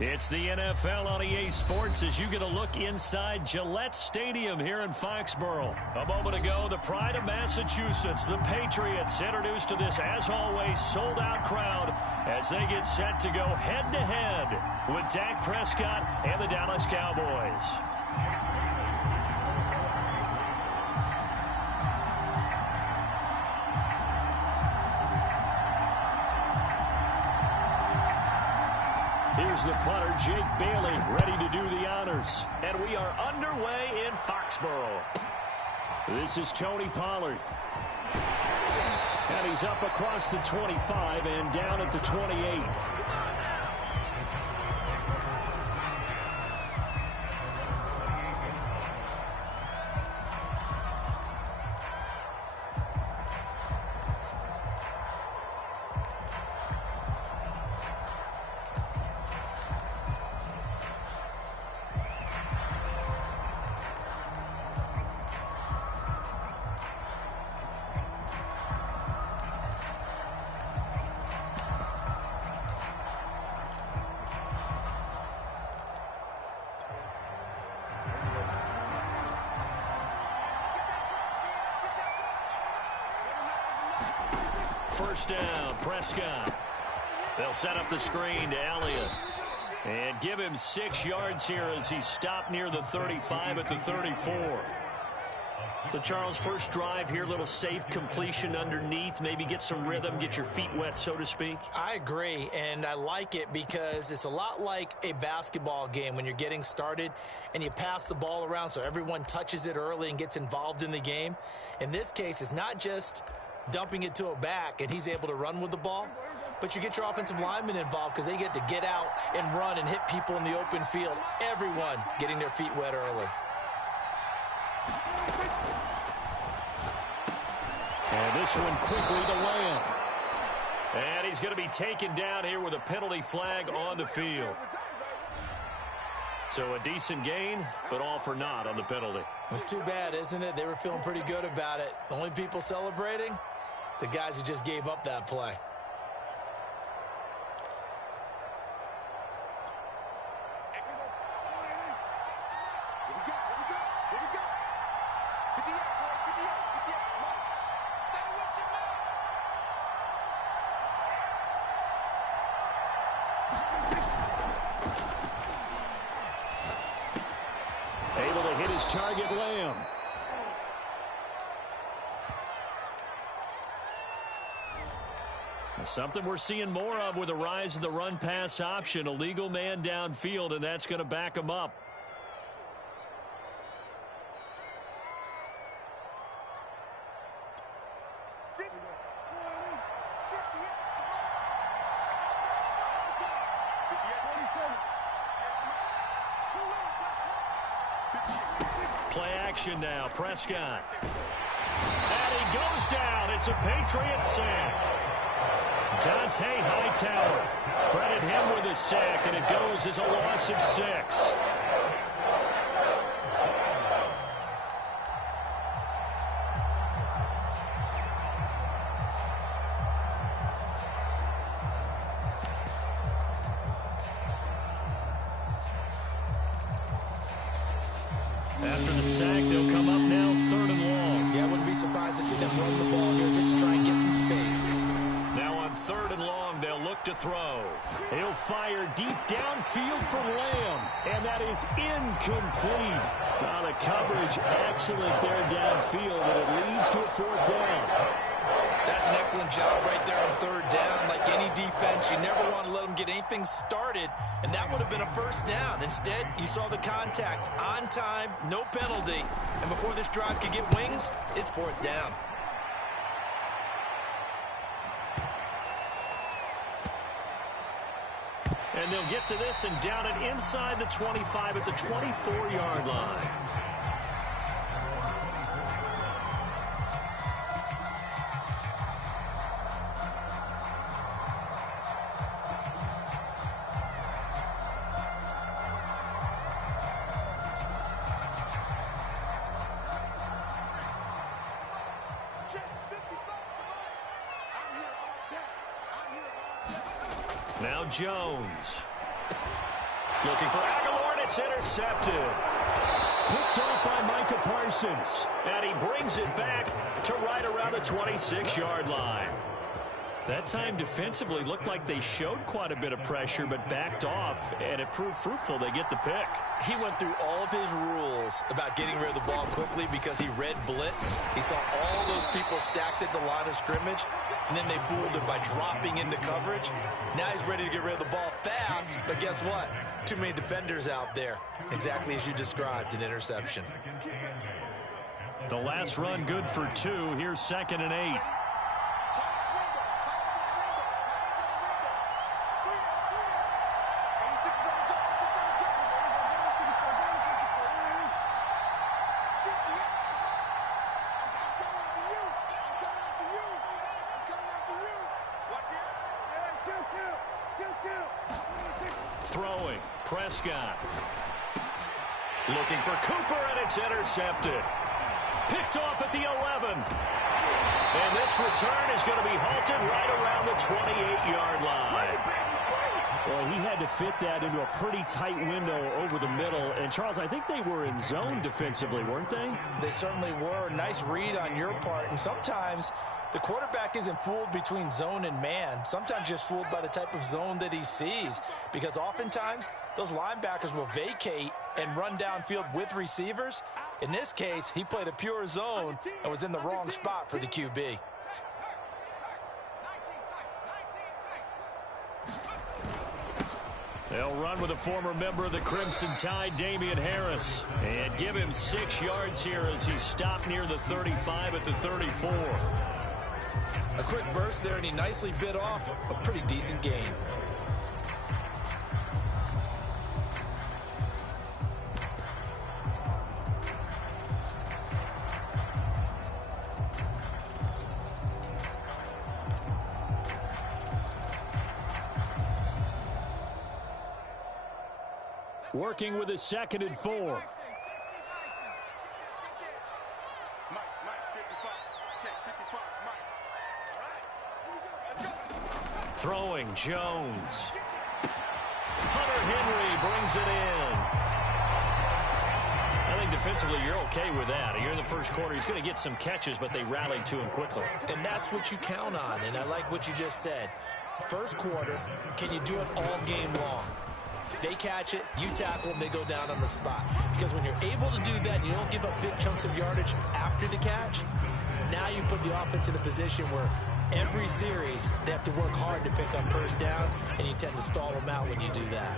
It's the NFL on EA Sports as you get a look inside Gillette Stadium here in Foxborough. A moment ago, the pride of Massachusetts, the Patriots, introduced to this, as always, sold-out crowd as they get set to go head-to-head with Dak Prescott and the Dallas Cowboys. Here's the punter, Jake Bailey, ready to do the honors. And we are underway in Foxborough. This is Tony Pollard. And he's up across the 25 and down at the 28. First down, Prescott. They'll set up the screen to Elliott. And give him 6 yards here as he's stopped near the 35 at the 34. So, Charles, first drive here, little safe completion underneath. Maybe get some rhythm, get your feet wet, so to speak. I agree, and I like it because it's a lot like a basketball game when you're getting started and you pass the ball around so everyone touches it early and gets involved in the game. In this case, it's not just dumping it to a back and he's able to run with the ball, but you get your offensive linemen involved because they get to get out and run and hit people in the open field. Everyone getting their feet wet early. And this one quickly to Lamb. And he's going to be taken down here with a penalty flag on the field. So a decent gain, but all for naught on the penalty. It's too bad, isn't it? They were feeling pretty good about it. The only people celebrating, the guys who just gave up that play. Able to hit his target, Lamb. Something we're seeing more of with the rise of the run-pass option. A legal man downfield, and that's going to back him up. Play action now, Prescott. And he goes down. It's a Patriot sack. Dante Hightower. Credit him with a sack, and it goes as a loss of 6. After the sack, they'll come up now 3rd and long. Yeah, I wouldn't be surprised to see them run the ball here just to try and get some space. Now on 3rd and long, they'll look to throw. He'll fire deep downfield for Lamb, and that is incomplete. Now the coverage excellent there downfield, and it leads to a 4th down. That's an excellent job right there on 3rd down. Like any defense, you never want to let them get anything started, and that would have been a 1st down. Instead, you saw the contact on time, no penalty, and before this drive could get wings, it's 4th down. And they'll get to this and down it inside the 25 at the 24-yard line. Now Jones. Looking for Aguilar, and it's intercepted. Picked off by Micah Parsons. And he brings it back to right around the 26-yard line. That time defensively looked like they showed quite a bit of pressure but backed off, and it proved fruitful. They get the pick. He went through all of his rules about getting rid of the ball quickly because he read blitz. He saw all those people stacked at the line of scrimmage, and then they fooled him by dropping into coverage. Now he's ready to get rid of the ball fast, but guess what? Too many defenders out there. Exactly as you described, an interception. The last run good for 2. Here's 2nd and 8. Throwing, Prescott. Looking for Cooper, and it's intercepted. Picked off at the 11. And this return is going to be halted right around the 28-yard line. Well, he had to fit that into a pretty tight window over the middle. And, Charles, I think they were in zone defensively, weren't they? They certainly were. Nice read on your part. And sometimes the quarterback isn't fooled between zone and man. Sometimes just fooled by the type of zone that he sees. Because oftentimes, those linebackers will vacate and run downfield with receivers. In this case, he played a pure zone and was in the wrong spot for the QB. They'll run with a former member of the Crimson Tide, Damian Harris, and give him 6 yards here as he stopped near the 35 at the 34. A quick burst there, and he nicely bit off a pretty decent gain. Working with a 2nd and 4. Throwing, Jones. Hunter Henry brings it in. I think defensively you're okay with that. Here in the first quarter, he's going to get some catches, but they rallied to him quickly. And that's what you count on, and I like what you just said. First quarter, can you do it all game long? They catch it, you tackle them, they go down on the spot. Because when you're able to do that and you don't give up big chunks of yardage after the catch, now you put the offense in a position where every series they have to work hard to pick up first downs, and you tend to stall them out when you do that.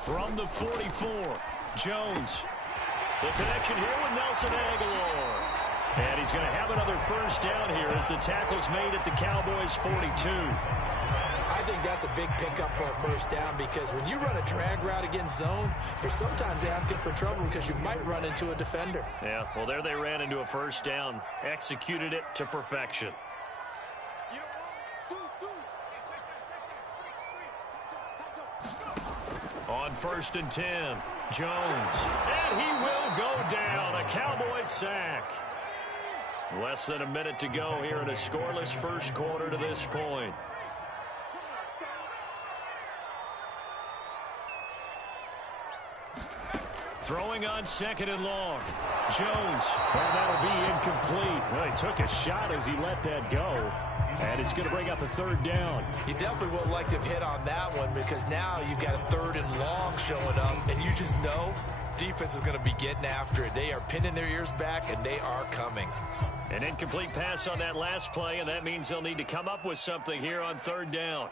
From the 44, Jones. The connection here with Nelson Aguilar. And he's going to have another first down here as the tackle's made at the Cowboys' 42. I think that's a big pickup for a first down, because when you run a drag route against zone, you're sometimes asking for trouble because you might run into a defender. Yeah, well, there they ran into a first down. Executed it to perfection. On 1st and 10, Jones. And he will go down. A Cowboys sack. Less than a minute to go here in a scoreless first quarter to this point. Throwing on 2nd and long. Jones. Well, that'll be incomplete. Well, he took a shot as he let that go. And it's going to bring up a 3rd down. You definitely would like to have hit on that one, because now you've got a 3rd and long showing up, and you just know defense is going to be getting after it. They are pinning their ears back, and they are coming. An incomplete pass on that last play, and that means they'll need to come up with something here on 3rd down.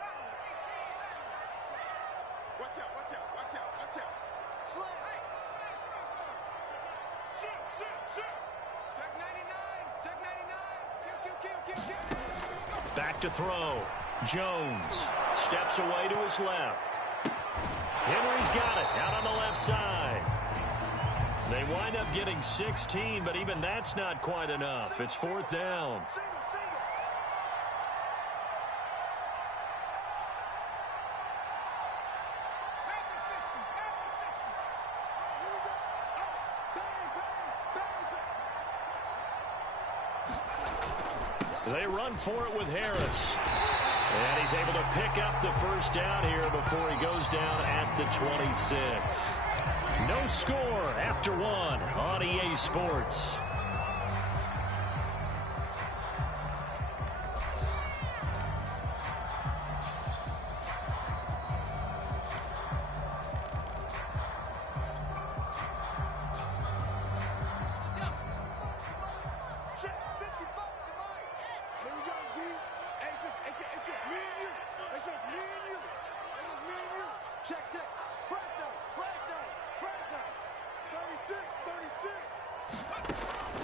Watch out, watch out, watch out, watch out. Slam. Shoot. Check 99, check 99. Kill. Back to throw. Jones steps away to his left. Henry's got it out on the left side. They wind up getting 16, but even that's not quite enough. It's 4th down. They run for it with Harris. And he's able to pick up the first down here before he goes down at the 26. No score after one on EA Sports.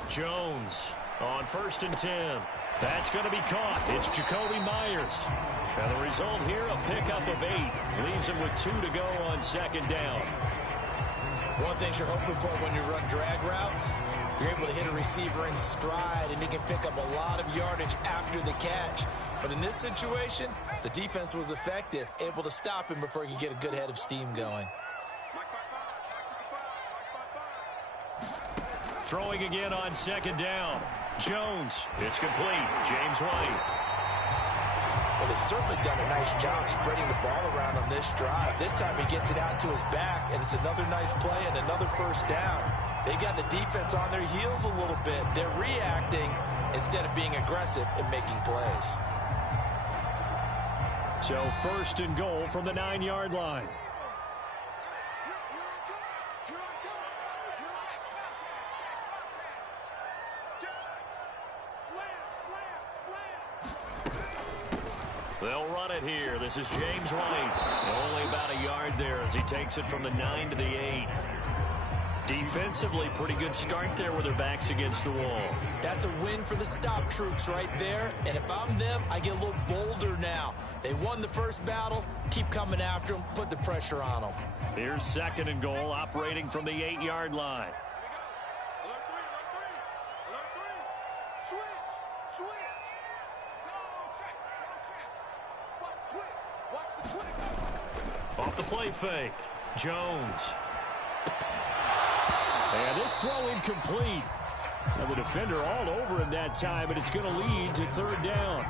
Jones on 1st and 10. That's going to be caught. It's Jacoby Myers. And the result here, a pickup of 8. Leaves him with 2 to go on 2nd down. One thing you're hoping for when you run drag routes, you're able to hit a receiver in stride, and he can pick up a lot of yardage after the catch. But in this situation, the defense was effective, able to stop him before he could get a good head of steam going. Throwing again on 2nd down. Jones. It's complete. James White. Well, they've certainly done a nice job spreading the ball around on this drive. This time he gets it out to his back, and it's another nice play and another first down. They got the defense on their heels a little bit. They're reacting instead of being aggressive and making plays. So 1st and goal from the 9-yard line. They'll run it here. This is James White. Only about a yard there as he takes it from the 9 to the 8. Defensively, pretty good start there with their backs against the wall. That's a win for the stop troops right there. And if I'm them, I get a little bolder now. They won the first battle. Keep coming after them. Put the pressure on them. Here's 2nd and goal, operating from the 8-yard line. Off the play fake. Jones. And this throw incomplete. Now the defender all over him that time, but it's going to lead to 3rd down.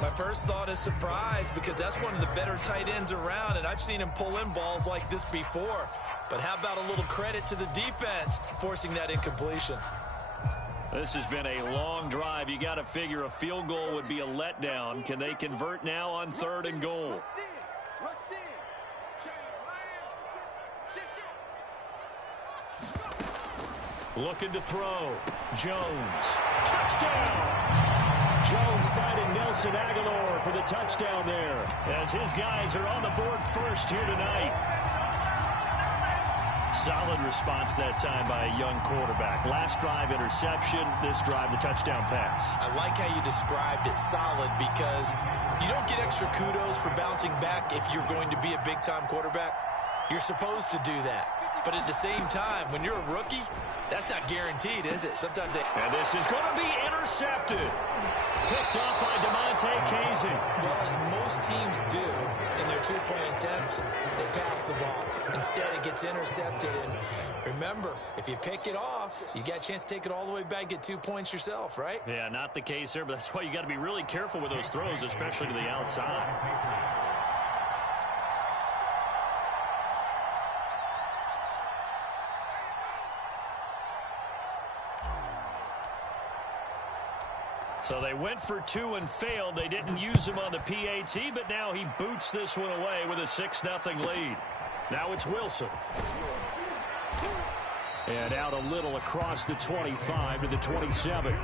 My first thought is surprise, because that's one of the better tight ends around, and I've seen him pull in balls like this before. But how about a little credit to the defense forcing that incompletion? This has been a long drive. You got to figure a field goal would be a letdown. Can they convert now on 3rd and goal? Looking to throw. Jones. Touchdown! Jones finding Nelson Aguilar for the touchdown there, as his guys are on the board first here tonight. Solid response that time by a young quarterback. Last drive, interception. This drive, the touchdown pass. I like how you described it, solid, because you don't get extra kudos for bouncing back if you're going to be a big-time quarterback. You're supposed to do that. But at the same time, when you're a rookie, that's not guaranteed, is it? Sometimes they... And this is going to be intercepted. Picked off by DeMonte Casey. Well, as most teams do in their two-point attempt, they pass the ball. Instead, it gets intercepted. And remember, if you pick it off, you got a chance to take it all the way back, get 2 points yourself, right? Yeah, not the case there, but that's why you got to be really careful with those throws, especially to the outside. So they went for 2 and failed. They didn't use him on the PAT, but now he boots this one away with a 6-0 lead. Now it's Wilson. And out a little across the 25 to the 27.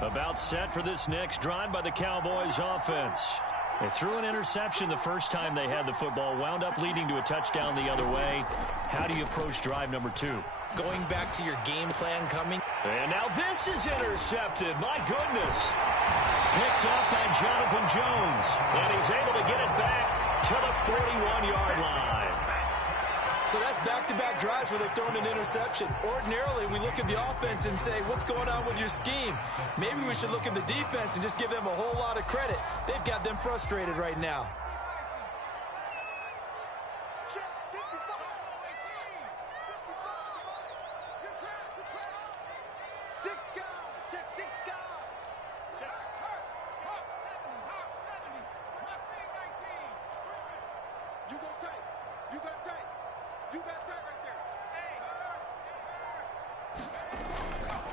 About set for this next drive by the Cowboys offense. They threw an interception the first time they had the football, wound up leading to a touchdown the other way. How do you approach drive number 2? Going back to your game plan coming. And now this is intercepted. My goodness. Picked up by Jonathan Jones. And he's able to get it back to the 41-yard line. So that's back-to-back drives where they've thrown an interception. Ordinarily, we look at the offense and say, what's going on with your scheme? Maybe we should look at the defense and just give them a whole lot of credit. They've got them frustrated right now.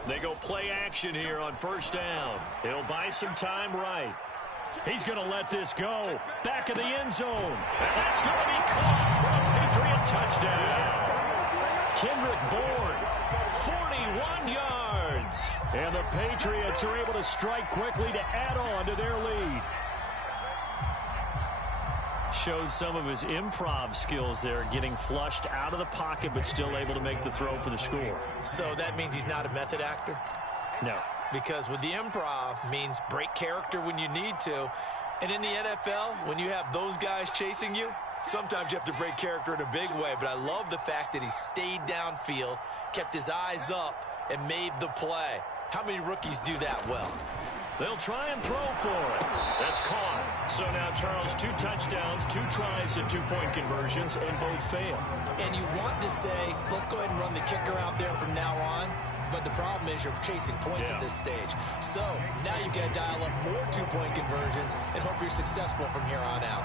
They go play action here on first down. He'll buy some time right. He's going to let this go. Back of the end zone. And that's going to be caught for a Patriot touchdown. Kendrick Bourne, 41 yards. And the Patriots are able to strike quickly to add on to their lead. Showed some of his improv skills there, getting flushed out of the pocket but still able to make the throw for the score. So that means he's not a method actor? No. Because with the improv means break character when you need to. And in the NFL, when you have those guys chasing you, sometimes you have to break character in a big way. But I love the fact that he stayed downfield, kept his eyes up, and made the play. How many rookies do that well? They'll try and throw for it. That's caught. So now, Charles, 2 touchdowns, 2 tries at 2-point conversions, and both fail. And you want to say, let's go ahead and run the kicker out there from now on. But the problem is you're chasing points at this stage. So now you've got to dial up more 2-point conversions and hope you're successful from here on out.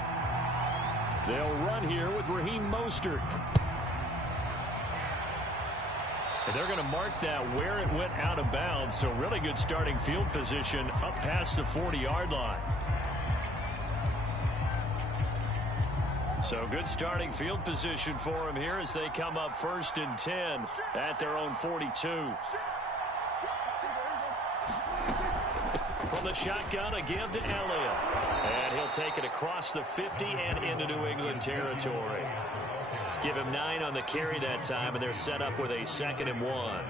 They'll run here with Raheem Mostert. And they're going to mark that where it went out of bounds. So really good starting field position up past the 40-yard line. So good starting field position for him here as they come up 1st and 10 at their own 42. From the shotgun, a give to Elliott. And he'll take it across the 50 and into New England territory. Give him 9 on the carry that time, and they're set up with a 2nd and 1.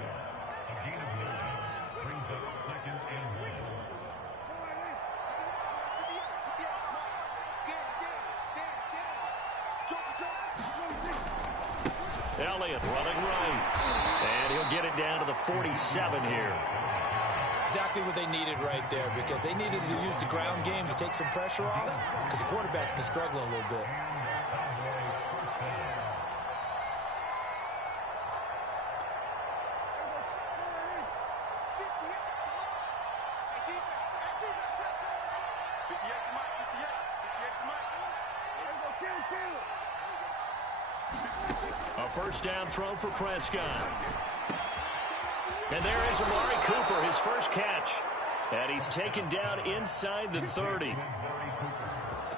Elliott running right. And he'll get it down to the 47 here. Exactly what they needed right there, because they needed to use the ground game to take some pressure off, because the quarterback's been struggling a little bit. A first down throw for Prescott. And there is Amari Cooper, his first catch. And he's taken down inside the 30.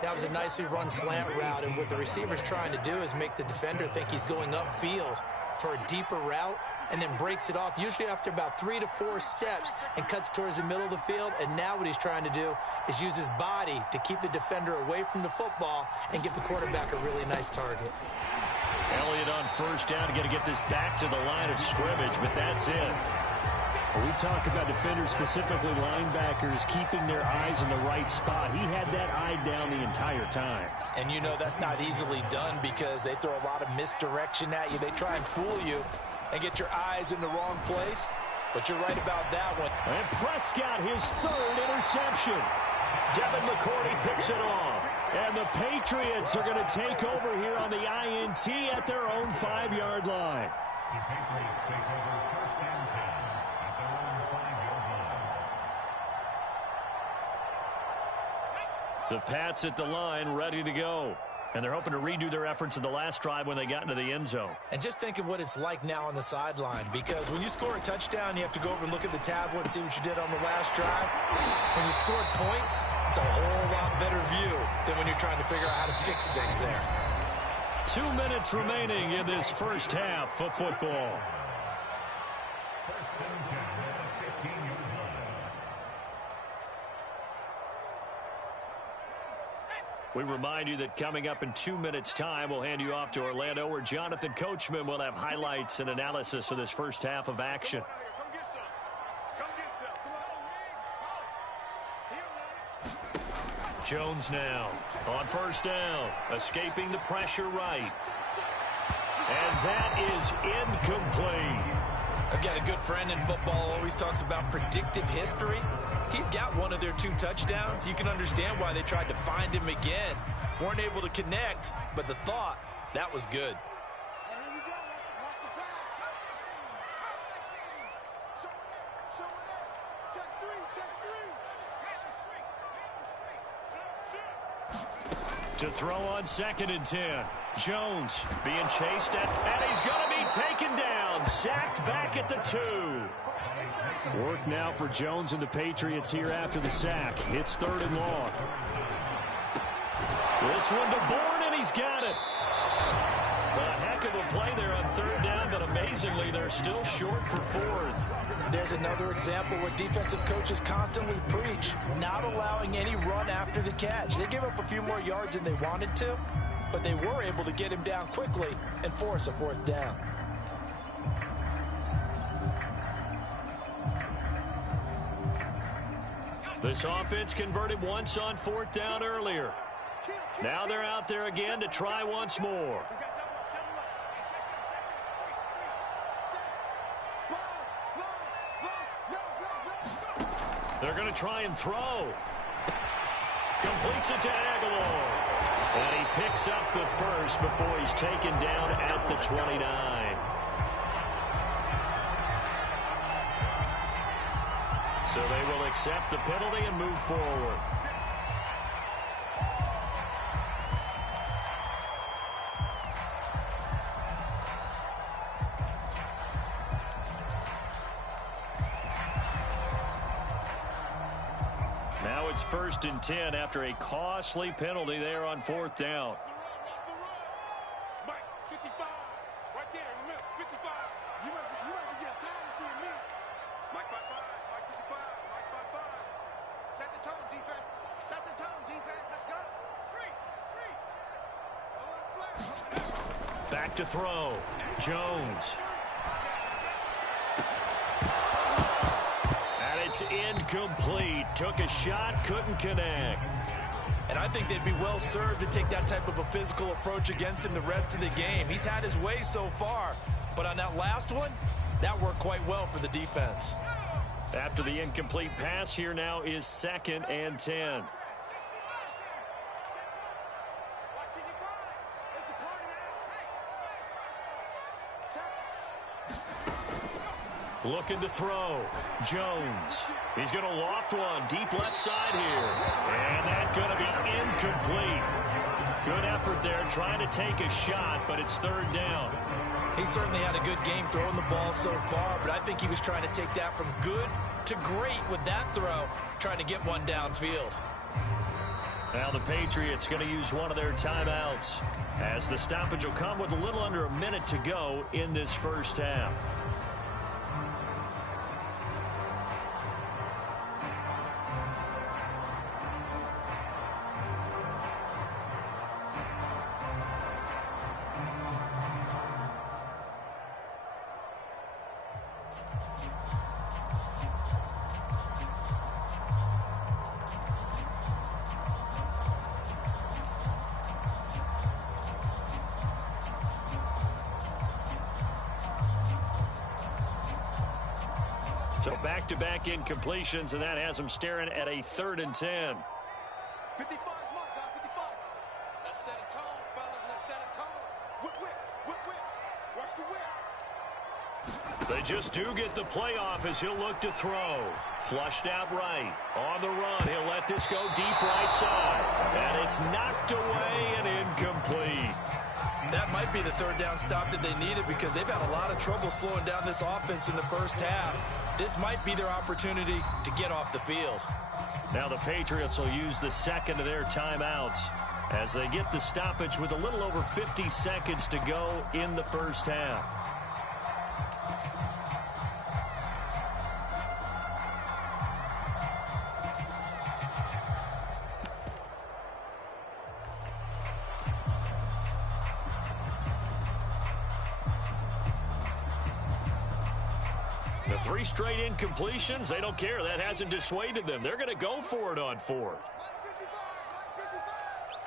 That was a nicely run slant route, and what the receiver's trying to do is make the defender think he's going upfield for a deeper route, and then breaks it off, usually after about 3 to 4 steps, and cuts towards the middle of the field. And now what he's trying to do is use his body to keep the defender away from the football and give the quarterback a really nice target. Elliott on first down, got to get this back to the line of scrimmage, but that's it. When we talk about defenders, specifically linebackers, keeping their eyes in the right spot, he had that eye down the entire time. And you know that's not easily done, because they throw a lot of misdirection at you. They try and fool you and get your eyes in the wrong place. But you're right about that one. And Prescott, his 3rd interception. Devin McCourty picks it off. And the Patriots are going to take over here on the INT at their own 5-yard line. The Patriots take over 1st and 10 at their own 5-yard line. The Pats at the line, ready to go. And they're hoping to redo their efforts in the last drive when they got into the end zone. And just think of what it's like now on the sideline, because when you score a touchdown, you have to go over and look at the tablet and see what you did on the last drive. When you scored points, it's a whole lot better view than when you're trying to figure out how to fix things there. 2 minutes remaining in this first half of football. 1st and 10 at the 15-yard line. We remind you that coming up in 2 minutes' time, we'll hand you off to Orlando, where Jonathan Coachman will have highlights and analysis of this first half of action. Come get some. Come get some. Jones now on first down, escaping the pressure right. And that is incomplete. I've got a good friend in football, always talks about predictive history. He's got one of their 2 touchdowns. You can understand why they tried to find him again. Weren't able to connect, but the thought, that was good. To throw on 2nd and 10. Jones being chased at, and he's going to be taken down. Sacked back at the 2. Work now for Jones and the Patriots here after the sack. It's 3rd and long. This one to Bourne, and he's got it. A heck of a play there on 3rd down, but amazingly, they're still short for 4th. There's another example where defensive coaches constantly preach, not allowing any run after the catch. They gave up a few more yards than they wanted to, but they were able to get him down quickly and force a 4th down. This offense converted once on 4th down earlier. Now they're out there again to try once more. They're going to try and throw. Completes it to Aguilar. And he picks up the first before he's taken down at the 29. So they will accept the penalty and move forward. Now it's 1st and 10 after a costly penalty there on 4th down. Mike, 55. Right there in the middle. 55. You must be getting tired of seeing me. Mike 55. Mike 55. Mike 55. Set the tone, defense. Set the tone, defense. Let's go. Street. Back to throw. Jones. And it's incomplete. Took a shot, couldn't connect. And I think they'd be well served to take that type of a physical approach against him the rest of the game. He's had his way so far, but on that last one, that worked quite well for the defense. After the incomplete pass, here now is 2nd and 10. Looking to throw. Jones. He's going to loft one deep left side here. And that's going to be incomplete. Good effort there trying to take a shot, but it's 3rd down. He certainly had a good game throwing the ball so far, but I think he was trying to take that from good to great with that throw, trying to get one downfield. Now the Patriots going to use one of their timeouts, as the stoppage will come with a little under a minute to go in this first half. So back-to-back incompletions, and that has them staring at a 3rd and 10. 55 is mark, guys. 55. Let's set a tone, fellas. Let's set a tone. Whip, whip, whip, whip. Watch the whip. They just do get the playoff as he'll look to throw. Flushed out right. On the run, he'll let this go deep right side. And it's knocked away and incomplete. That might be the 3rd down stop that they needed because they've had a lot of trouble slowing down this offense in the first half. This might be their opportunity to get off the field. Now the Patriots will use the 2nd of their timeouts as they get the stoppage with a little over 50 seconds to go in the first half. The 3 straight incompletions, they don't care. That hasn't dissuaded them. They're going to go for it on 4th. Mike 55. Mike 55.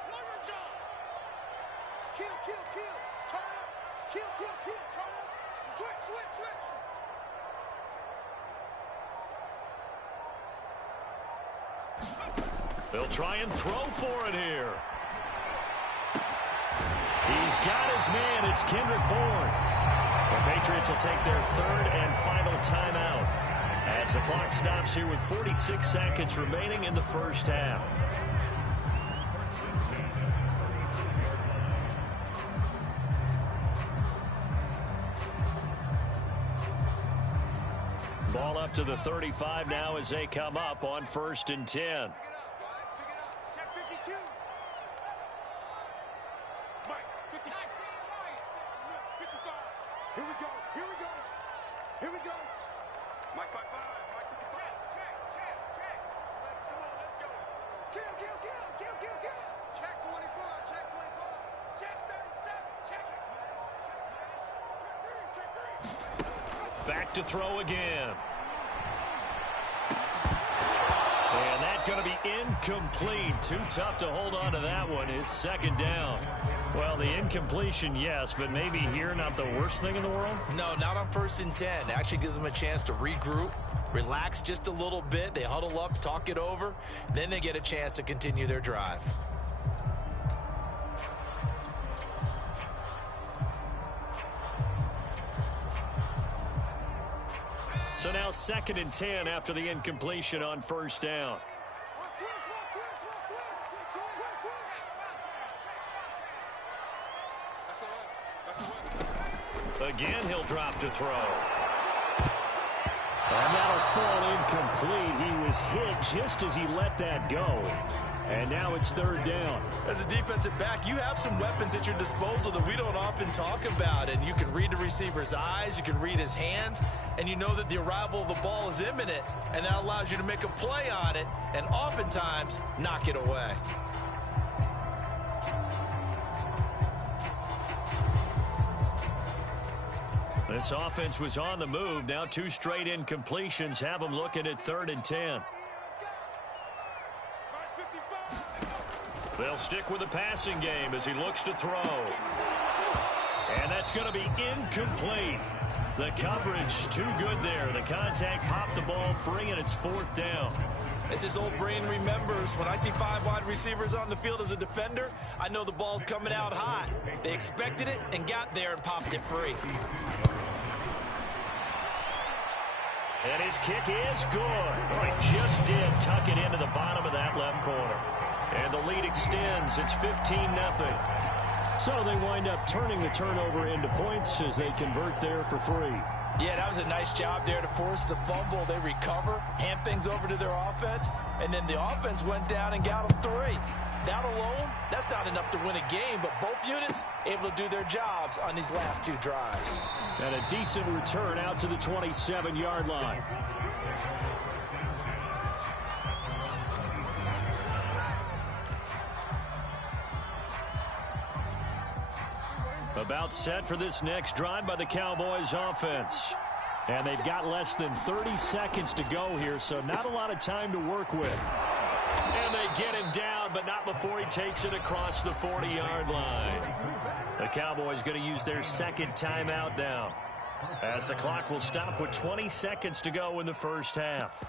Know your job. Kill, kill, kill. Turn up. Kill, kill, kill. Turn up. Switch, switch, switch. They'll try and throw for it here. He's got his man. It's Kendrick Bourne. The Patriots will take their third and final timeout as the clock stops here with 46 seconds remaining in the first half. Ball up to the 35 now as they come up on 1st and 10. Back to throw again. And that's going to be incomplete. Too tough to hold on to that one. It's 2nd down. Well, the incompletion, yes, but maybe here not the worst thing in the world? No, not on 1st and 10. Actually gives them a chance to regroup, relax just a little bit. They huddle up, talk it over. Then they get a chance to continue their drive. So now 2nd and 10 after the incompletion on 1st down. Again, he'll drop to throw. And that'll fall incomplete. He was hit just as he let that go. And now it's 3rd down. As a defensive back, you have some weapons at your disposal that we don't often talk about. And you can read the receiver's eyes, you can read his hands, and you know that the arrival of the ball is imminent. And that allows you to make a play on it and oftentimes knock it away. This offense was on the move. Now 2 straight incompletions have them looking at 3rd and 10. They'll stick with the passing game as he looks to throw. And that's going to be incomplete. The coverage too good there. The contact popped the ball free, and it's 4th down. As his old brain remembers, when I see 5 wide receivers on the field as a defender, I know the ball's coming out hot. They expected it and got there and popped it free. And his kick is good. Oh, he just did tuck it into the bottom of that left corner. And the lead extends. It's 15-0. So they wind up turning the turnover into points as they convert there for 3. Yeah, that was a nice job there to force the fumble. They recover, hand things over to their offense, and then the offense went down and got them 3. That alone, that's not enough to win a game, but both units able to do their jobs on these last 2 drives. And a decent return out to the 27-yard line. About set for this next drive by the Cowboys offense. And they've got less than 30 seconds to go here, so not a lot of time to work with. And they get him down, but not before he takes it across the 40-yard line. The Cowboys going to use their 2nd timeout now, as the clock will stop with 20 seconds to go in the first half.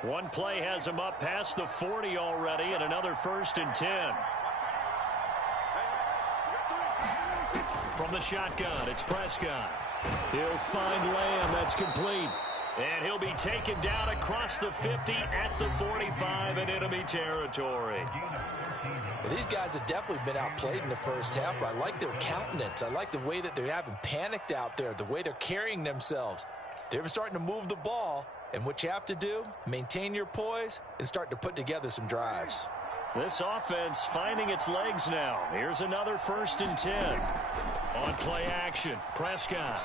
One play has him up past the 40 already, and another 1st and 10. From the shotgun, it's Prescott. He'll find Lamb. That's complete. And he'll be taken down across the 50 at the 45 in enemy territory. Well, these guys have definitely been outplayed in the first half, but I like their countenance. I like the way that they haven't panicked out there, the way they're carrying themselves. They're starting to move the ball, and what you have to do, maintain your poise and start to put together some drives. This offense finding its legs now. Here's another 1st and 10. On play action, Prescott.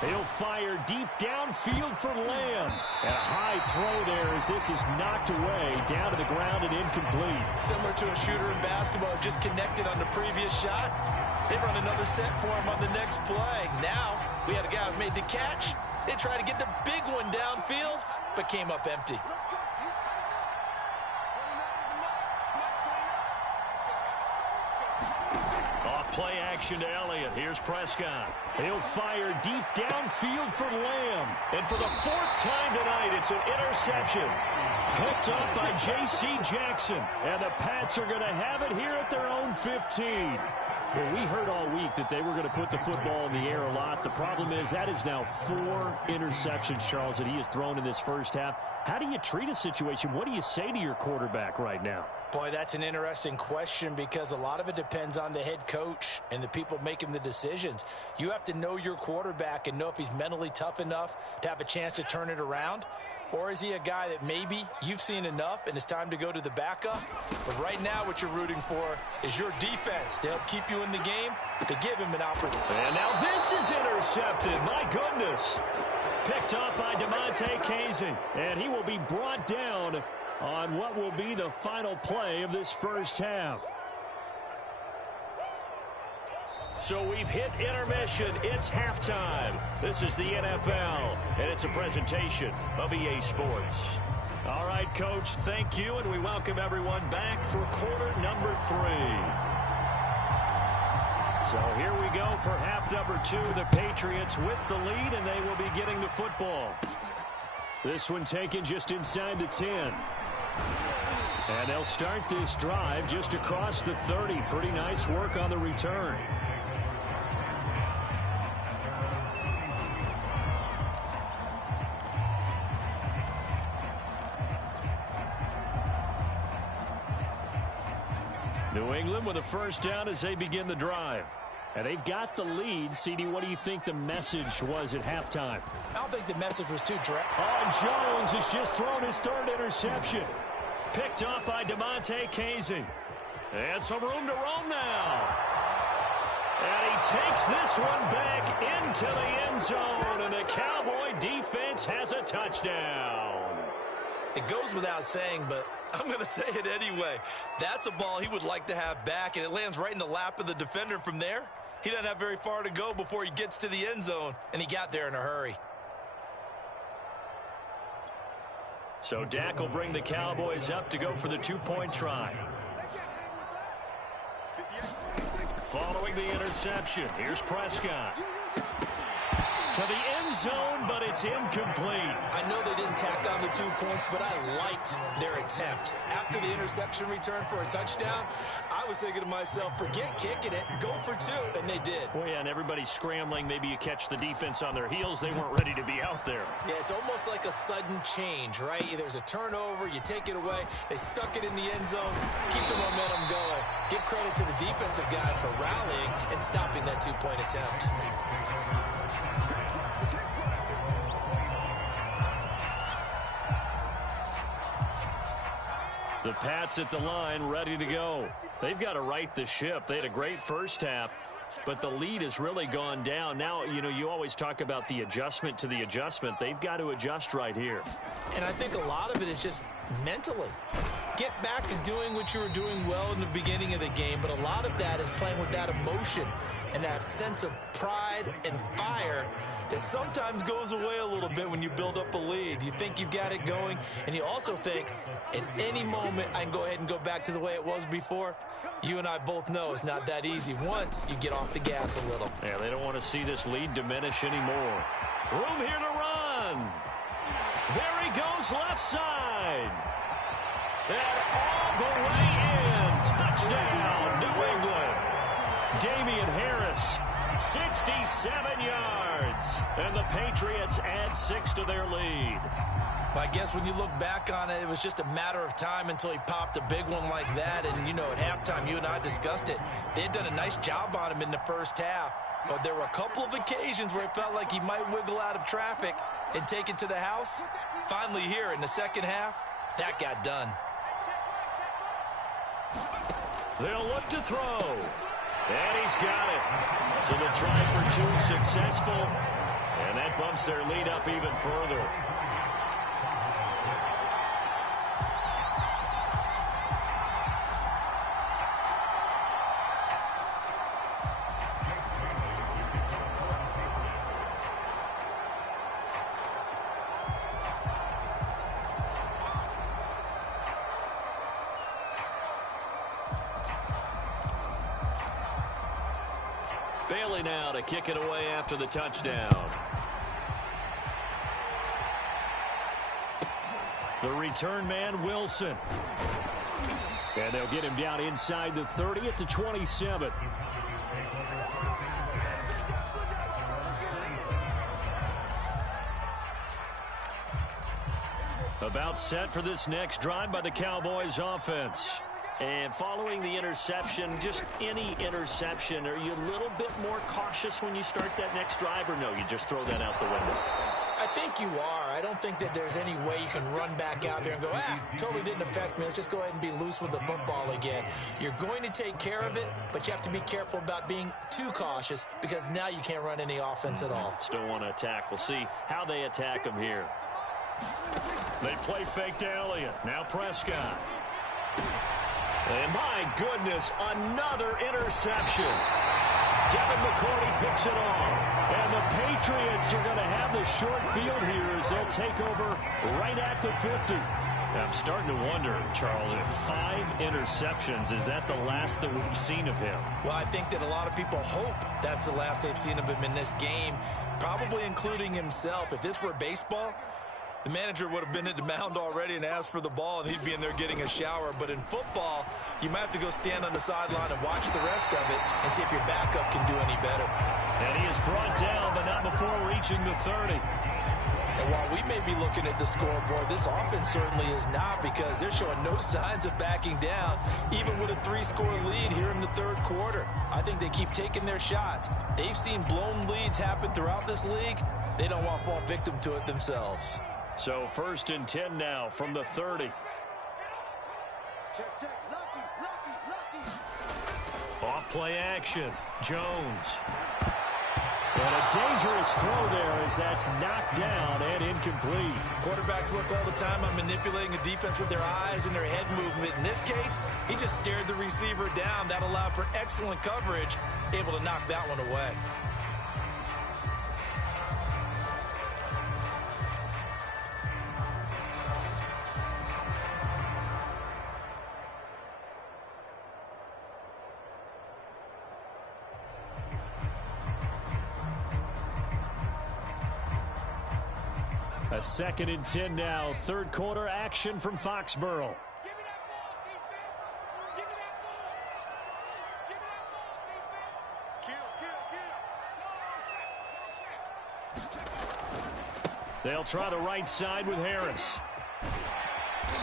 He'll fire deep downfield for Lamb. And a high throw there as this is knocked away, down to the ground and incomplete. Similar to a shooter in basketball, just connected on the previous shot. They run another set for him on the next play. Now, we had a guy who made the catch. They tried to get the big one downfield, but came up empty. play action to Elliott. Here's Prescott. He'll fire deep downfield for Lamb. And for the 4th time tonight, it's an interception. Picked up by J.C. Jackson. And the Pats are going to have it here at their own 15. Well, we heard all week that they were going to put the football in the air a lot. The problem is that is now 4 interceptions, Charles, that he has thrown in this first half. How do you treat a situation? What do you say to your quarterback right now? Boy, that's an interesting question because a lot of it depends on the head coach and the people making the decisions. You have to know your quarterback and know if he's mentally tough enough to have a chance to turn it around. Or is he a guy that maybe you've seen enough and it's time to go to the backup? But right now what you're rooting for is your defense to help keep you in the game, to give him an opportunity. And now this is intercepted. My goodness. Picked up by DeMonte Casey. And he will be brought down on what will be the final play of this first half. So we've hit intermission. It's halftime. This is the NFL, and it's a presentation of EA Sports. All right, Coach, thank you, and we welcome everyone back for quarter number 3. So here we go for half number 2. The Patriots with the lead, and they will be getting the football. This one taken just inside the 10. And they'll start this drive just across the 30. Pretty nice work on the return. New England with a first down as they begin the drive. And they've got the lead. CD, what do you think the message was at halftime? I don't think the message was too direct. Oh, Jones has just thrown his 3rd interception. Picked up by DeMonte Casey. And some room to roam now. And he takes this one back into the end zone. And the Cowboy defense has a touchdown. It goes without saying, but I'm going to say it anyway. That's a ball he would like to have back, and it lands right in the lap of the defender from there. He doesn't have very far to go before he gets to the end zone, and he got there in a hurry. So Dak will bring the Cowboys up to go for the 2-point try. Following the interception, here's Prescott. To the end zone, but it's incomplete. I know they didn't tack on the 2 points, but I liked their attempt. After the interception return for a touchdown, I was thinking to myself, forget kicking it, go for 2, and they did. Well, yeah, and everybody's scrambling. Maybe you catch the defense on their heels. They weren't ready to be out there. Yeah, it's almost like a sudden change, right? There's a turnover, you take it away, they stuck it in the end zone, keep the momentum going. Give credit to the defensive guys for rallying and stopping that 2-point attempt. The Pats at the line, ready to go. They've got to right the ship. They had a great first half, but the lead has really gone down. Now, you know, you always talk about the adjustment to the adjustment. They've got to adjust right here. And I think a lot of it is just mentally. Get back to doing what you were doing well in the beginning of the game, but a lot of that is playing with that emotion and that sense of pride and fire that sometimes goes away a little bit when you build up a lead. You think you've got it going, and you also think, at any moment, I can go ahead and go back to the way it was before. You and I both know it's not that easy once you get off the gas a little. Yeah, they don't want to see this lead diminish anymore. Room here to run. There he goes, left side. And all the way in. Touchdown, New England. Damian Harris, 67 yards. And the Patriots add 6 to their lead. I guess when you look back on it, it was just a matter of time until he popped a big one like that. And, you know, at halftime, you and I discussed it. They had done a nice job on him in the first half. But there were a couple of occasions where it felt like he might wiggle out of traffic and take it to the house. Finally here in the second half, that got done. They'll look to throw. And he's got it. So the try for 2 successful. And that bumps their lead up even further. Bailey now to kick it away after the touchdown. The return man, Wilson. And they'll get him down inside the 30 at the 27. About set for this next drive by the Cowboys offense. And following the interception, just any interception, are you a little bit more cautious when you start that next drive, or no, you just throw that out the window? I think you are. I don't think that there's any way you can run back out there and go, totally didn't affect me. Let's just go ahead and be loose with the football again. You're going to take care of it, but you have to be careful about being too cautious because now you can't run any offense at all. Still want to attack. We'll see how they attack him here. They play fake to Elliott. Now Prescott. And my goodness, another interception. Devin McCourty picks it off. And the Patriots are going to have the short field here as they'll take over right at the 50. I'm starting to wonder, Charles, if 5 interceptions, is that the last that we've seen of him? Well, I think that a lot of people hope that's the last they've seen of him in this game, probably including himself. If this were baseball, the manager would have been at the mound already and asked for the ball, and he'd be in there getting a shower. But in football, you might have to go stand on the sideline and watch the rest of it and see if your backup can do any better. And he is brought down, but not before reaching the 30. And while we may be looking at the scoreboard, this offense certainly is not, because they're showing no signs of backing down, even with a 3-score lead here in the third quarter. I think they keep taking their shots. They've seen blown leads happen throughout this league. They don't want to fall victim to it themselves. So 1st and 10 now from the 30. Check. Lucky. Off play action. Jones. And a dangerous throw there as that's knocked down and incomplete. Quarterbacks work all the time on manipulating a defense with their eyes and their head movement. In this case, he just stared the receiver down. That allowed for excellent coverage, able to knock that one away. A 2nd and 10 now. Third quarter action from Foxborough. Give me that ball, defense. Give me that ball. Kill. They'll try the right side with Harris.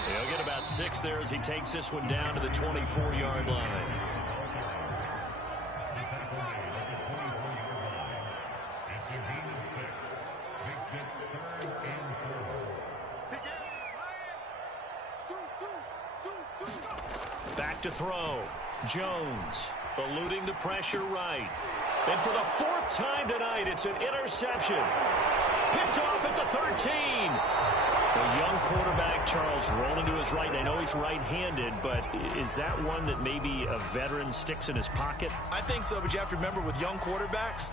He'll get about 6 there as he takes this one down to the 24-yard line. Back to throw. Jones eluding the pressure right. And for the 4th time tonight, it's an interception. Picked off at the 13. The young quarterback, Charles, rolling to his right. I know he's right-handed, but is that one that maybe a veteran sticks in his pocket? I think so, but you have to remember with young quarterbacks,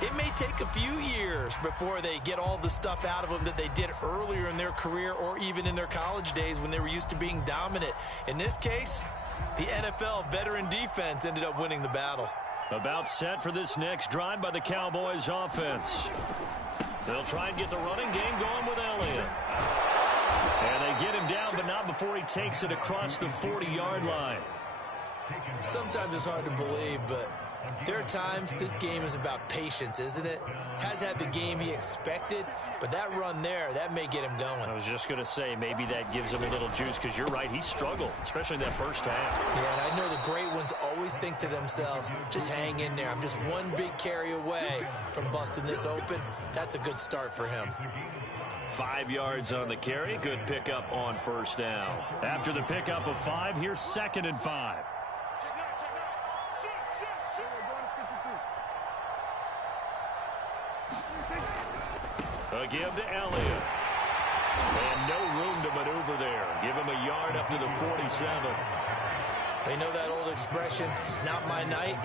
it may take a few years before they get all the stuff out of them that they did earlier in their career or even in their college days when they were used to being dominant. In this case, the NFL veteran defense ended up winning the battle. About set for this next drive by the Cowboys offense. They'll try and get the running game going with Elliott. And they get him down, but not before he takes it across the 40-yard line. Sometimes it's hard to believe, but there are times this game is about patience, isn't it? Has had the game he expected, but that run there, that may get him going. I was just going to say, maybe that gives him a little juice, because you're right, he struggled, especially in that first half. Yeah, and I know the great ones always think to themselves, just hang in there. I'm just one big carry away from busting this open. That's a good start for him. 5 yards on the carry. Good pickup on first down. After the pickup of 5, here's 2nd and 5. A give to Elliott. And no room to maneuver there. Give him a yard up to the 47. They know that old expression, it's not my night.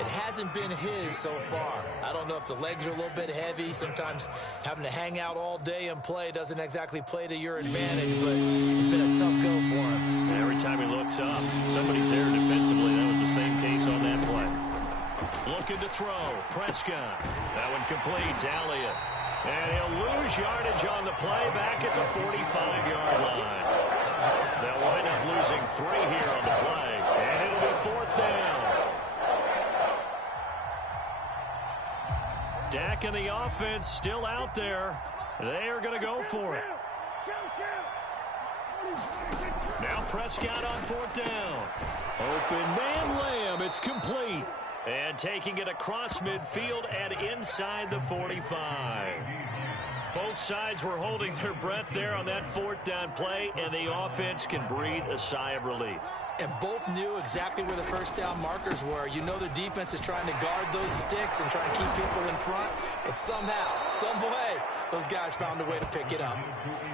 It hasn't been his so far. I don't know if the legs are a little bit heavy. Sometimes having to hang out all day and play doesn't exactly play to your advantage, but it's been a tough go for him. Every time he looks up, somebody's there defensively. That was the same case on that play. Looking to throw. Prescott. That one complete to Elliott. And he'll lose yardage on the play back at the 45-yard line. They'll wind up losing 3 here on the play. And it'll be 4th down. Dak and the offense still out there. They are going to go for it. Now Prescott on 4th down. Open man Lamb. It's complete. And taking it across midfield and inside the 45. Both sides were holding their breath there on that 4th down play, and the offense can breathe a sigh of relief. And both knew exactly where the first down markers were. You know the defense is trying to guard those sticks and try to keep people in front. But somehow, some way, those guys found a way to pick it up.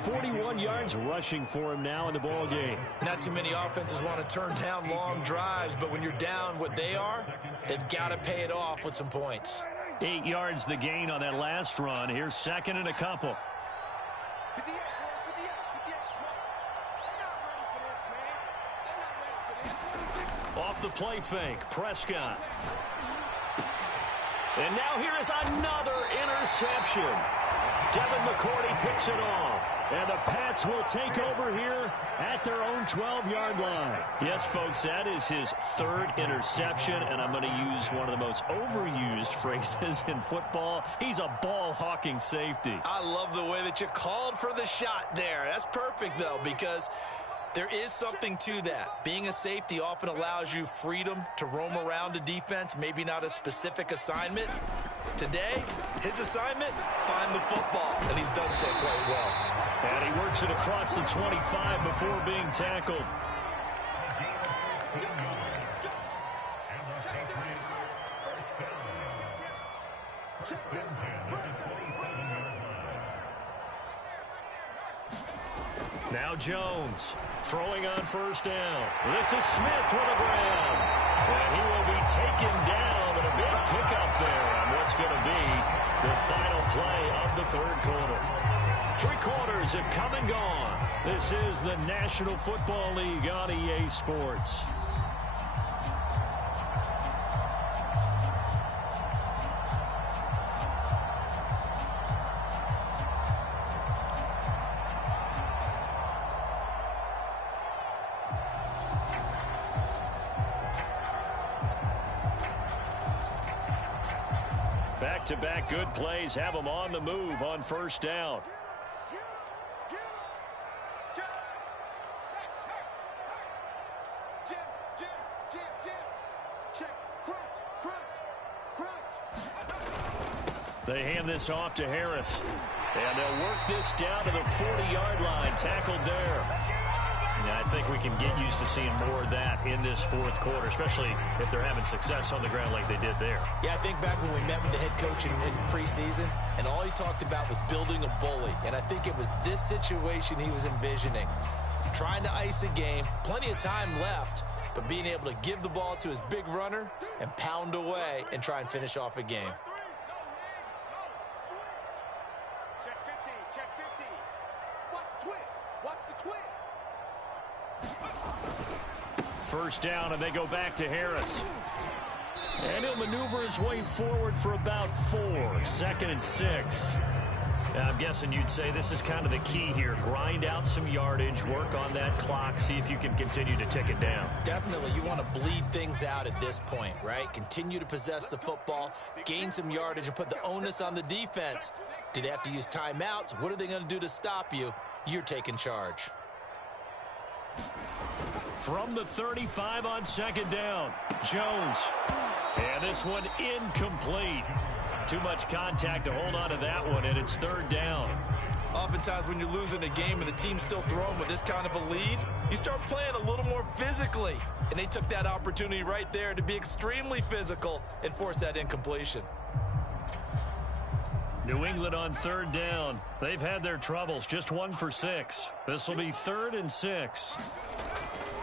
41 yards rushing for him now in the ball game. Not too many offenses want to turn down long drives, but when you're down what they are, they've got to pay it off with some points. 8 yards the gain on that last run. Here's 2nd and a couple. Off the play fake, Prescott. And now here is another interception. Devin McCourty picks it off. And the Pats will take over here at their own 12-yard line. Yes, folks, that is his 3rd interception, and I'm going to use one of the most overused phrases in football. He's a ball-hawking safety. I love the way that you called for the shot there. That's perfect, though, because there is something to that. Being a safety often allows you freedom to roam around a defense, maybe not a specific assignment. Today, his assignment, find the football, and he's done so quite well. And he works it across the 25 before being tackled. Now Jones throwing on 1st down. This is Smith with a grab. And he will be taken down, but a big pickup there on what's going to be the final play of the 3rd quarter. 3 quarters have come and gone. This is the National Football League on EA Sports. Back-to-back good plays have them on the move on 1st down. They hand this off to Harris. And they'll work this down to the 40-yard line. Tackled there. Yeah, I think we can get used to seeing more of that in this 4th quarter, especially if they're having success on the ground like they did there. Yeah, I think back when we met with the head coach in preseason, and all he talked about was building a bully. And I think it was this situation he was envisioning. Trying to ice a game, plenty of time left, but being able to give the ball to his big runner and pound away and try and finish off a game. Check 50, check 50. Watch the twist. Watch the twist. 1st down, and they go back to Harris. And he'll maneuver his way forward for about 4. 2nd and 6. Now, I'm guessing you'd say this is kind of the key here. Grind out some yardage, work on that clock, see if you can continue to tick it down. Definitely, you want to bleed things out at this point, right? Continue to possess the football, gain some yardage, and put the onus on the defense. Do they have to use timeouts? What are they going to do to stop you? You're taking charge. From the 35 on 2nd down, Jones. And this one incomplete. Too much contact to hold on to that one, and it's 3rd down. Oftentimes when you're losing a game and the team's still throwing with this kind of a lead, you start playing a little more physically. And they took that opportunity right there to be extremely physical and force that incompletion. New England on 3rd down. They've had their troubles, just 1 for 6. This will be 3rd and 6.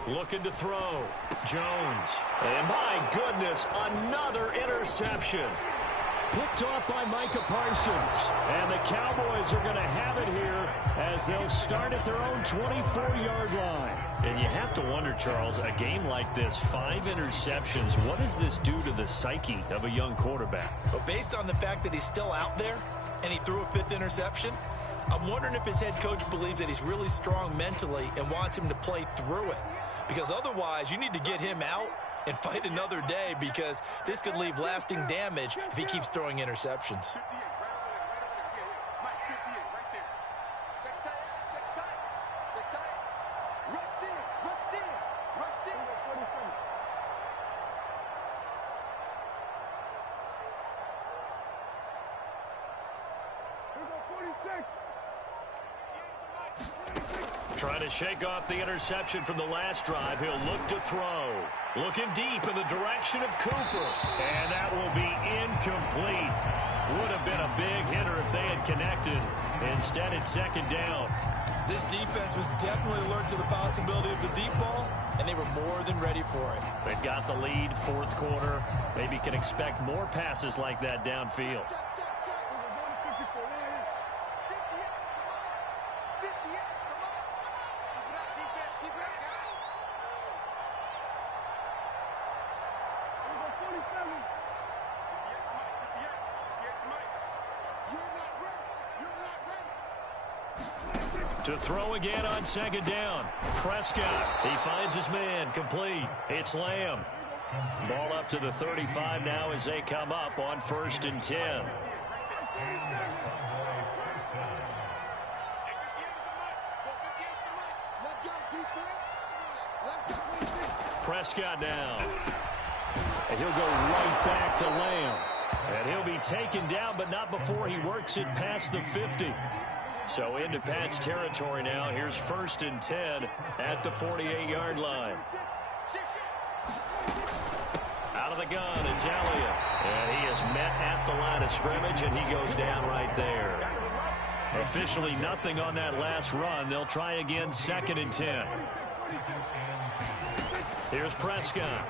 Looking to throw. Jones. And my goodness, another interception. Picked off by Micah Parsons. And the Cowboys are going to have it here as they'll start at their own 24-yard line. And you have to wonder, Charles, a game like this, 5 interceptions, what does this do to the psyche of a young quarterback? Well, based on the fact that he's still out there and he threw a 5th interception, I'm wondering if his head coach believes that he's really strong mentally and wants him to play through it. Because otherwise, you need to get him out and fight another day, because this could leave lasting damage if he keeps throwing interceptions. Trying to shake off the interception from the last drive. He'll look to throw. Looking deep in the direction of Cooper. And that will be incomplete. Would have been a big hitter if they had connected. Instead, it's second down. This defense was definitely alert to the possibility of the deep ball, and they were more than ready for it. They've got the lead, 4th quarter. Maybe can expect more passes like that downfield. To throw again on second down. Prescott, he finds his man, complete. It's Lamb. Ball up to the 35 now as they come up on 1st and 10. Prescott now. And he'll go right back to Lamb. And he'll be taken down, but not before he works it past the 50. So into Pat's territory now. Here's 1st and 10 at the 48-yard line. Out of the gun, it's Elliott. And he is met at the line of scrimmage, and he goes down right there. Officially nothing on that last run. They'll try again, 2nd and 10. Here's Prescott.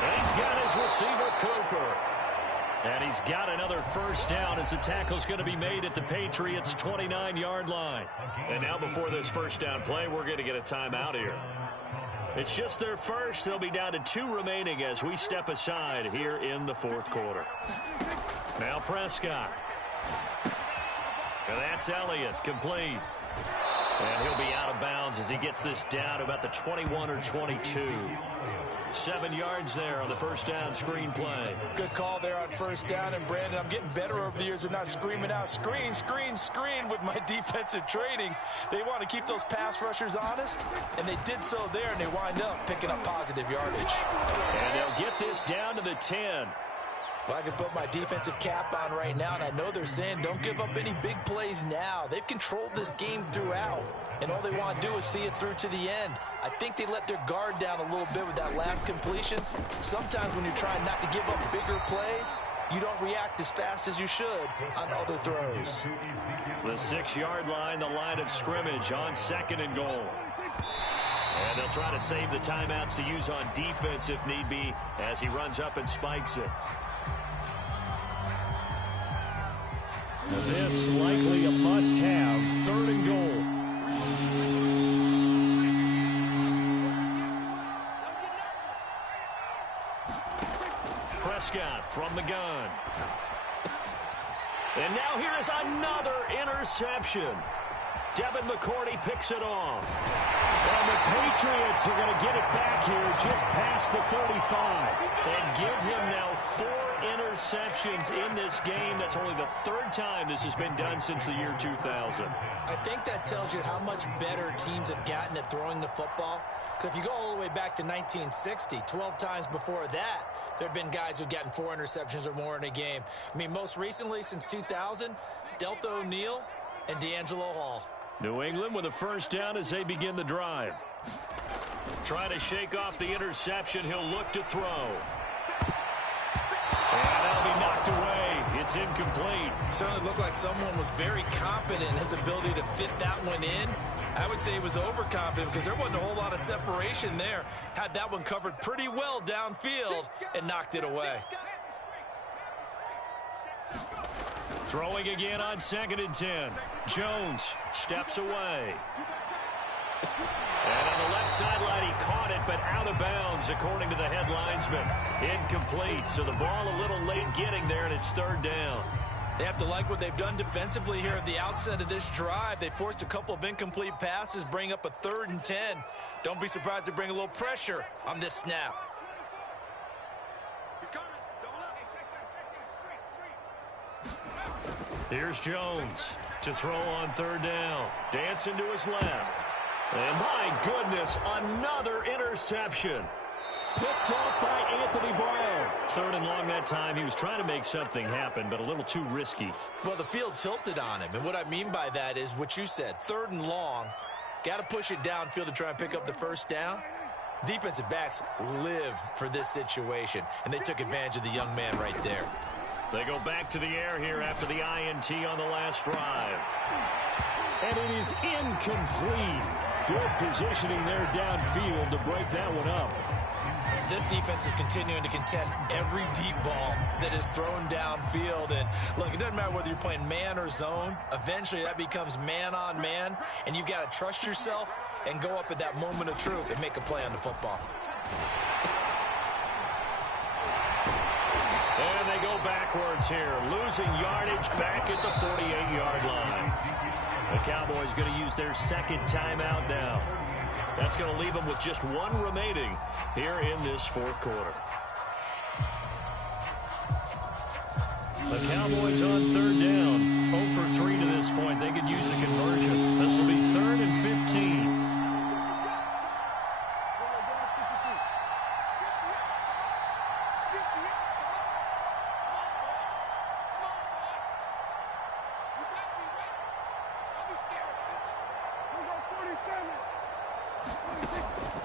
And he's got his receiver, Cooper. And he's got another first down as the tackle's going to be made at the Patriots' 29-yard line. And now before this first down play, we're going to get a timeout here. It's just their first. They'll be down to 2 remaining as we step aside here in the 4th quarter. Now Prescott. And that's Elliott, complete. And he'll be out of bounds as he gets this down to about the 21 or 22. 7 yards there on the first down screen play. Good call there on first down. And, Brandon, I'm getting better over the years of not screaming out, screen, screen, screen with my defensive training. They want to keep those pass rushers honest, and they did so there, and they wind up picking up positive yardage. And they'll get this down to the 10. Well, I can put my defensive cap on right now, and I know they're saying don't give up any big plays now. They've controlled this game throughout, and all they want to do is see it through to the end. I think they let their guard down a little bit with that last completion. Sometimes when you're trying not to give up bigger plays, you don't react as fast as you should on other throws. The 6-yard line, the line of scrimmage on 2nd and goal. And they'll try to save the timeouts to use on defense if need be as he runs up and spikes it. This likely a must-have, 3rd and goal. Prescott from the gun. And now here is another interception. Devin McCourty picks it off. And the Patriots are going to get it back here just past the 35 and give him now 4 interceptions in this game. That's only the 3rd time this has been done since the year 2000. I think that tells you how much better teams have gotten at throwing the football. Because if you go all the way back to 1960, 12 times before that, there have been guys who've gotten 4 interceptions or more in a game. I mean, most recently, since 2000, Delta O'Neal and D'Angelo Hall. New England with a first down as they begin the drive. Trying to shake off the interception. He'll look to throw. And that'll be knocked away. It's incomplete. Certainly looked like someone was very confident in his ability to fit that one in. I would say he was overconfident because there wasn't a whole lot of separation there. Had that one covered pretty well downfield and knocked it away. Throwing again on 2nd and 10. Jones steps away. And on the left sideline, he caught it, but out of bounds, according to the head linesman. Incomplete, so the ball a little late getting there, and it's 3rd down. They have to like what they've done defensively here at the outset of this drive. They forced a couple of incomplete passes, bring up a 3rd and 10. Don't be surprised to bring a little pressure on this snap. He's coming. Double up. Here's Jones to throw on 3rd down. Dancing to his left. And my goodness, another interception. Picked off by Anthony Brown. 3rd and long that time. He was trying to make something happen, but a little too risky. Well, the field tilted on him, and what I mean by that is what you said. 3rd and long. Got to push it downfield to try and pick up the 1st down. Defensive backs live for this situation, and they took advantage of the young man right there. They go back to the air here after the INT on the last drive. And it is incomplete. Good positioning there downfield to break that one up. This defense is continuing to contest every deep ball that is thrown downfield. And look, it doesn't matter whether you're playing man or zone. Eventually that becomes man on man, and you've got to trust yourself and go up at that moment of truth and make a play on the football. And they go backwards here, losing yardage back at the 48-yard line. The Cowboys going to use their 2nd timeout now. That's going to leave them with just 1 remaining here in this 4th quarter. The Cowboys on 3rd down, 0 for 3 to this point. They could use a conversion. This will be 3rd and 15.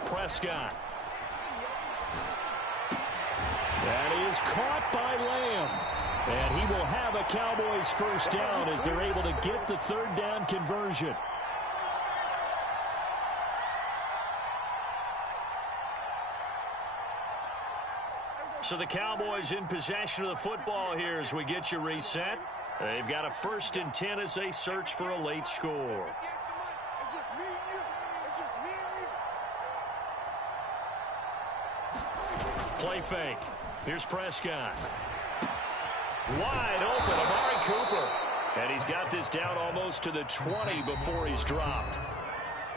Prescott. That is caught by Lamb. And he will have a Cowboys 1st down as they're able to get the 3rd down conversion. So the Cowboys in possession of the football here as we get you reset. They've got a 1st and 10 as they search for a late score. It's just me and you. It's just me and you. Play fake. Here's Prescott. Wide open, Amari Cooper. And he's got this down almost to the 20 before he's dropped.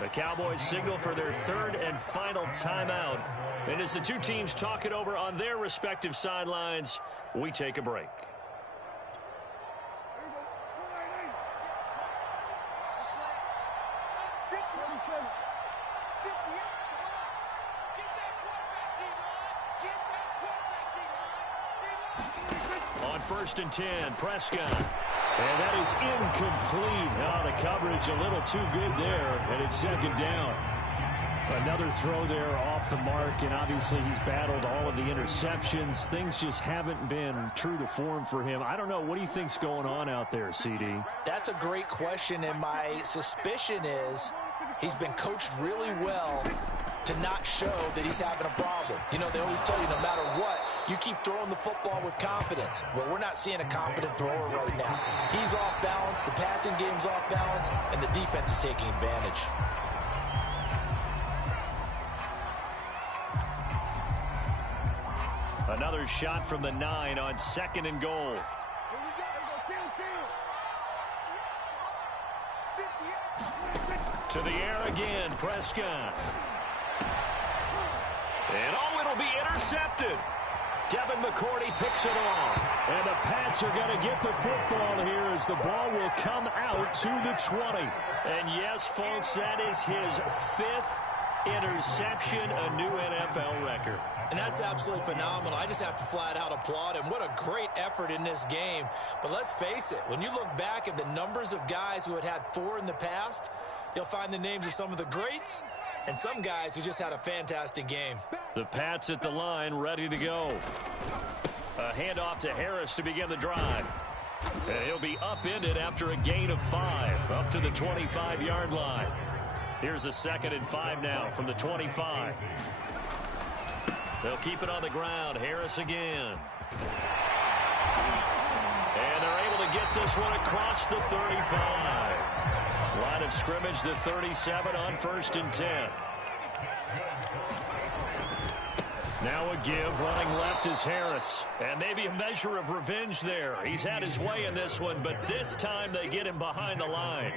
The Cowboys signal for their 3rd and final timeout. And as the two teams talk it over on their respective sidelines, we take a break. On 1st and 10, Prescott. And that is incomplete. Oh, the coverage a little too good there, and it's 2nd down. Another throw there off the mark, and obviously he's battled all of the interceptions. Things just haven't been true to form for him. I don't know. What do you think's going on out there, CD? That's a great question, and my suspicion is he's been coached really well to not show that he's having a problem. You know, they always tell you no matter what, you keep throwing the football with confidence. Well, we're not seeing a confident thrower right now. He's off balance, the passing game's off balance, and the defense is taking advantage. Another shot from the 9 on 2nd and goal. To the air again, Prescott. And oh, it'll be intercepted. Devin McCourty picks it off. And the Pats are going to get the football here as the ball will come out to the 20. And yes, folks, that is his 5th interception, a new NFL record. And that's absolutely phenomenal. I just have to flat out applaud him. What a great effort in this game. But let's face it, when you look back at the numbers of guys who had 4 in the past, you'll find the names of some of the greats and some guys who just had a fantastic game. The Pats at the line, ready to go. A handoff to Harris to begin the drive. And he'll be upended after a gain of 5, up to the 25-yard line. Here's a 2nd and 5 now from the 25. They'll keep it on the ground. Harris again. And they're able to get this one across the 35. Line of scrimmage, the 37 on 1st and 10. Now a give, running left is Harris. And maybe a measure of revenge there. He's had his way in this one, but this time they get him behind the line.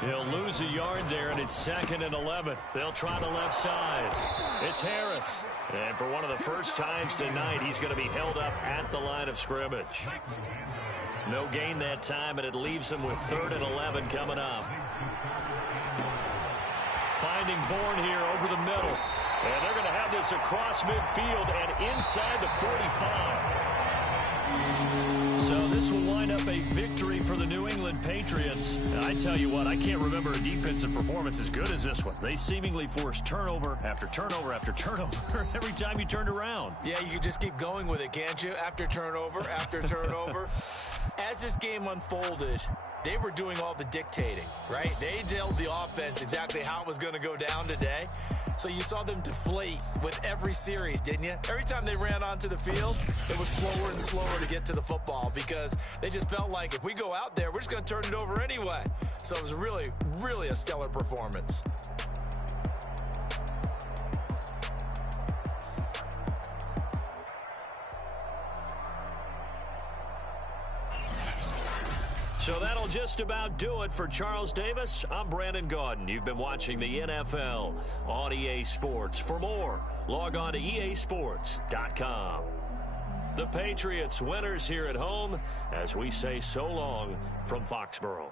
He'll lose a yard there, and it's 2nd and 11. They'll try the left side. It's Harris. And for one of the first times tonight, he's going to be held up at the line of scrimmage. No gain that time, and it leaves him with 3rd and 11 coming up. Finding Bourne here over the middle. And they're going to have this across midfield and inside the 45. So this will wind up a victory for the New England Patriots. And I tell you what, I can't remember a defensive performance as good as this one. They seemingly forced turnover after turnover after turnover every time you turned around. Yeah, you can just keep going with it, can't you? After turnover, after turnover. As this game unfolded, they were doing all the dictating, right? They told the offense exactly how it was going to go down today. So you saw them deflate with every series, didn't you? Every time they ran onto the field, it was slower and slower to get to the football because they just felt like if we go out there, we're just going to turn it over anyway. So it was really, really a stellar performance. So that'll just about do it for Charles Davis. I'm Brandon Gaudin. You've been watching the NFL on EA Sports. For more, log on to easports.com. The Patriots winners here at home as we say so long from Foxborough.